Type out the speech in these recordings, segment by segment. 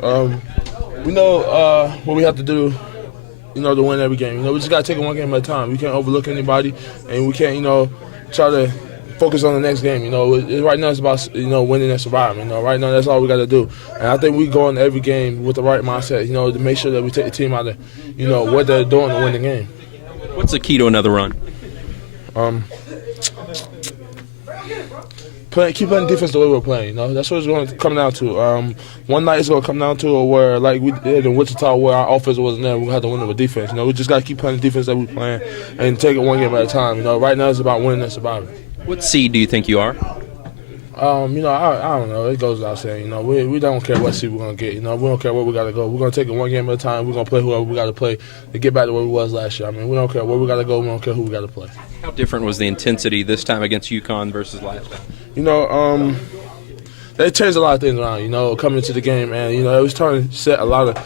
We know what we have to do, to win every game. We just got to take it one game at a time. We can't overlook anybody, and we can't, try to focus on the next game. Right now it's about, winning and surviving. Right now that's all we got to do. And I think we go into every game with the right mindset, to make sure that we take the team out of, what they're doing to win the game. What's the key to another run? Keep playing defense the way we're playing. That's what it's going to come down to. One night it's going to come down to where, like we did in Wichita, where our offense wasn't there, we're going to have to win it with defense. We just got to keep playing the defense that we're playing and take it one game at a time. Right now it's about winning and surviving. What seed do you think you are? I don't know. It goes without saying. We don't care what seed we're going to get. We don't care where we got to go. We're going to take it one game at a time. We're going to play whoever we got to play to get back to where we was last year. We don't care where we got to go. We don't care who we got to play. How different was the intensity this time against UConn versus last time? They changed a lot of things around, coming into the game. And, it was trying to set a lot of,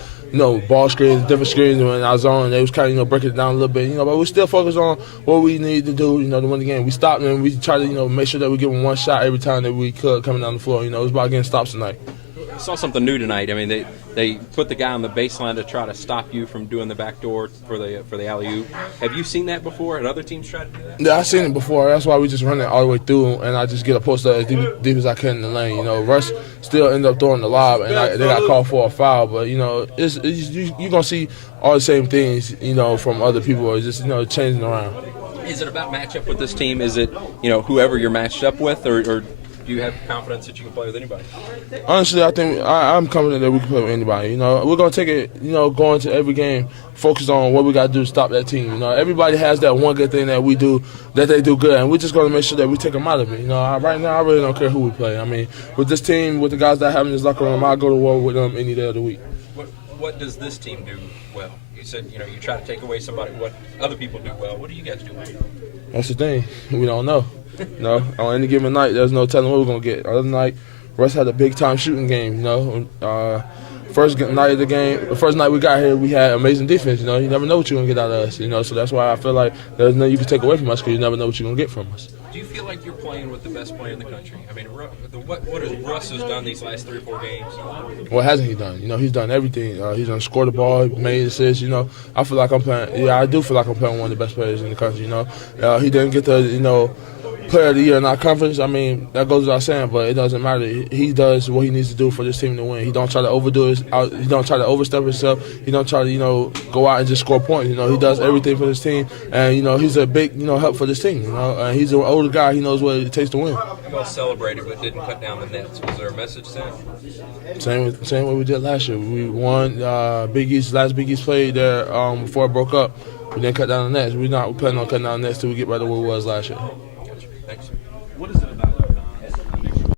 ball screens, different screens in our zone. They was kind of, breaking it down a little bit, but we still focused on what we need to do, to win the game. We stopped and we tried to, make sure that we give them one shot every time that we could coming down the floor. It was about getting stops tonight. I saw something new tonight. They put the guy on the baseline to try to stop you from doing the backdoor for the alley-oop. Have you seen that before? Have other teams tried to do that? Yeah, I've seen it before. That's why we just run it all the way through, and I just get a post up as deep as I can in the lane. Russ still ended up throwing the lob, and they got called for a foul. But you're gonna see all the same things, from other people. It's just changing around. Is it about matchup with this team? Is it whoever you're matched up with, or do you have confidence that you can play with anybody? Honestly, I think I'm confident that we can play with anybody. We're going to take it, going to every game, focus on what we got to do to stop that team. Everybody has that one good thing that we do, that they do good, and we're just going to make sure that we take them out of it. Right now, I really don't care who we play. With this team, with the guys that I have in this locker room, I'll go to war with them any day of the week. What does this team do well? You said, you try to take away what other people do well. What do you guys do well? That's the thing. We don't know. On any given night, there's no telling what we're going to get. Other night, Russ had a big-time shooting game, First night of the game, the first night we got here, we had amazing defense, You never know what you're going to get out of us, So that's why I feel like there's nothing you can take away from us because you never know what you're going to get from us. Do you feel like you're playing with the best player in the country? What has Russ done these last 3 or 4 games? What hasn't he done? He's done everything. He's done scored the ball, made assists, I feel like I'm playing, I do feel like I'm playing one of the best players in the country, He didn't get the, player of the year in our conference. That goes without saying, but it doesn't matter. He does what he needs to do for this team to win. He don't try to overdo it. He don't try to overstep himself. He don't try to, go out and just score points. He does everything for this team, and he's a big, help for this team. And he's an older guy. He knows what it takes to win. Well celebrated, but didn't cut down the nets. Was there a message then? Same way we did last year. We won Big East. Last Big East played there before it broke up. We didn't cut down the nets. We're not planning on cutting down the nets till we get back to where we was last year. Thanks. What is it